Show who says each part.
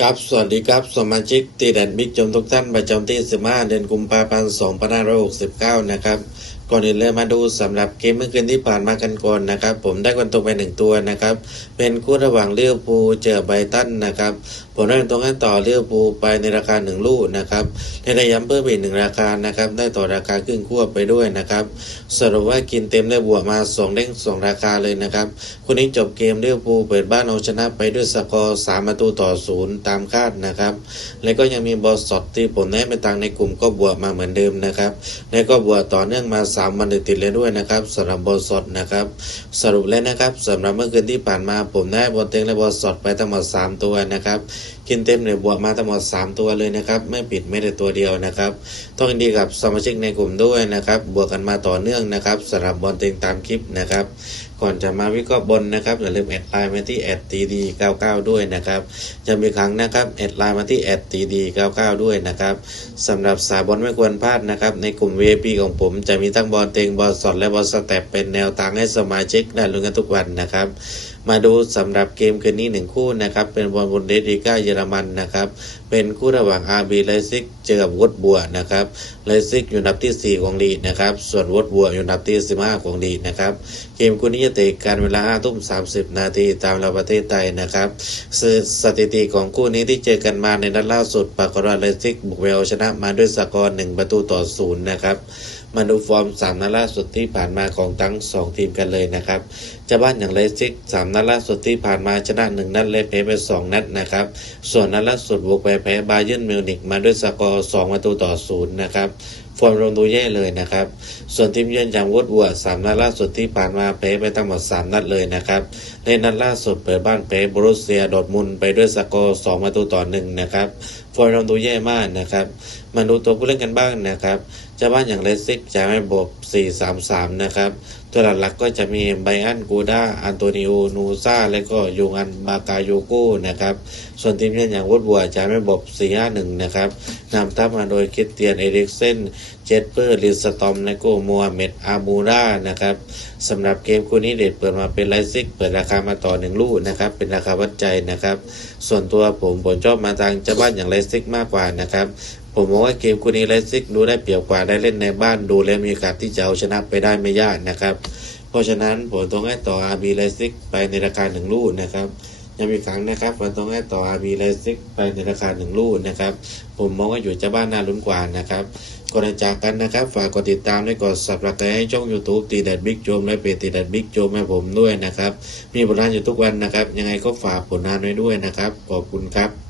Speaker 1: ครับสวัสดีครับสมาชิกตีแดนบิ๊กจมทุกท่านประจำที่ 15 เดือนกุมภาพันธ์ 2569 นะครับ ก่อนอื่นเลยมาดูสำหรับเกมเมื่อคืนที่ผ่านมากันก่อนนะครับผมได้คนตรงไปหนึ่งตัวนะครับเป็นคู่ระหว่างเลี้ยวภูเจอไบตันนะครับผมได้ตรงให้ต่อเลี้ยวภูไปในราคาหนึ่งลูกนะครับและย้ำเพิ่มอีกหนึ่งราคานะครับได้ต่อราคาครึ่งควบไปด้วยนะครับสรุปว่ากินเต็มได้บวกมาสองเด้งสองราคาเลยนะครับคู่นี้จบเกมเลี้ยวภูเปิดบ้านเอาชนะไปด้วยสกอร์สามประตูต่อศูนย์ตามคาดนะครับแล้วก็ยังมีบอลสดที่ผมแนะไปตังในกลุ่มก็บวกมาเหมือนเดิมนะครับแล้วก็บวกต่อเนื่องมา3วันติดเลยด้วยนะครับสำหรับบอลสดนะครับ สรุปเลยนะครับสำหรับเมื่อคืนที่ผ่านมาผมได้บอลเต็งและบอลสดไปทั้งหมด 3 ตัวนะครับกินเต็มเนี่ยบวกมาทั้งหมด 3 ตัวเลยนะครับ ไม่ปิดไม่ได้ตัวเดียวนะครับ ต้องยินดีกับสมาชิกในกลุ่มด้วยนะครับ บวกกันมาต่อเนื่องนะครับสำหรับบอลเต็งตามคลิปนะครับ ก่อนจะมาวิเคราะห์บนนะครับอย่าลืมแอดไลน์มาที่แอดตีดี99ด้วยนะครับจะมีครั้งนะครับแอดไลน์มาที่แอดตีดี99ด้วยนะครับสำหรับสายบอลไม่ควรพลาดนะครับในกลุ่ม VIP ของผมจะมีทั้งบอลเต็งบอลสดและบอลสเต็ปเป็นแนวทางให้สมาชิกได้ลุ้นกันทุกวันนะครับมาดูสำหรับเกมคืนนี้หนึ่งคู่นะครับเป็นบอลบุนเดสลีกาเยอรมันนะครับเป็นคู่ระหว่าง RB ไลซิกเจอกับวอตบัวนะครับไลซิกอยู่อันดับที่ 4 ของลีกนะครับส่วนวอตบัวอยู่อันดับที่ 15 ของลีกนะครับเกมคู่นี้จะเตะกันเวลา5ทุ่ม30นาทีตามเวลาประเทศไทยนะครับสสถิติของคู่นี้ที่เจอกันมาในนัดล่าสุดปากกราไลซิกบุกเวลชนะมาด้วยสกอร์1ประตูต่อศูนย์นะครับมาดูฟอร์ม3นัดล่าสุดที่ผ่านมาของทั้ง2ทีมกันเลยนะครับจะบ้านอย่างไลซิก3นัดล่าสุดที่ผ่านมาชนะ1นัดและแพ้ไป2นัดนะครับ ส่วนนัดล่าสุดบุกไปแพ้บาเยิร์นมิวนิกมาด้วยสกอร์2ประตูต่อศูนย์นะครับ ฟอร์มลงดูแย่เลยนะครับ ส่วนทีมเยือนอย่างวอดวัวสามนัดล่าสุดที่ผ่านมาเป๊ไปทั้งหมด3นัดเลยนะครับ ในนัดล่าสุดเปิดบ้านเป๊บรูเซียดอดมุนไปด้วยสกอร์2ประตูต่อหนึ่งนะครับฟอร์มลงดูแย่มากนะครับ มาดูตัวผู้เล่นกันบ้างนะครับเจ้าบ้านอย่างเลสซิกจะไม่บวก4-3-3 นะครับ ตัวหลักๆก็จะมีไบอันกูดาอันโตนิโอนูซาและก็ยูงันบากาโยโก้นะครับ ส่วนทีมเยือนอย่างวอดวัวจะไม่บวก4-5-1 นะครับนำทัพมาโดยคริสเตียนเอริกเซนเจสเปอร์ลิสตอมและก็มัวเมดอามูรานะครับสำหรับเกมคู่นี้เด็ดเปิดมาเป็นไลซิก เปิดราคามาต่อหนึ่งลูกนะครับ เป็นราคาวัดใจนะครับ ส่วนตัวผมผมชอบมาทางเจ้าบ้านอย่างไลซิกมากกว่านะครับ ผมมองว่าเกมคู่นี้ไลซิกดูได้เปรียบกว่าได้เล่นในบ้านดูแล้วมีโอกาสที่จะเอาชนะไปได้ไม่ยากนะครับ เพราะฉะนั้นผมต้องให้ต่อ RB ไลซิกไปในราคาหนึ่งลูกนะครับยังมีครั้งนะครับผมต้องให้ต่อ RB ไลซิกไปในราคาหนึ่งลูกนะครับ ผมมองว่าอยู่จ้าบ้านน่าลุ้นกว่านะครับก่อนจะจากกันนะครับ ฝากกดติดตามและกด subscribe ให้ช่อง YouTube ตีแดดบิ๊กโจมและเพจตีแดดบิ๊กโจมให้ผมด้วยนะครับ มีผลงานอยู่ทุกวันนะครับ ยังไงก็ฝากผลงานไว้ด้วยนะครับ ขอบคุณครับ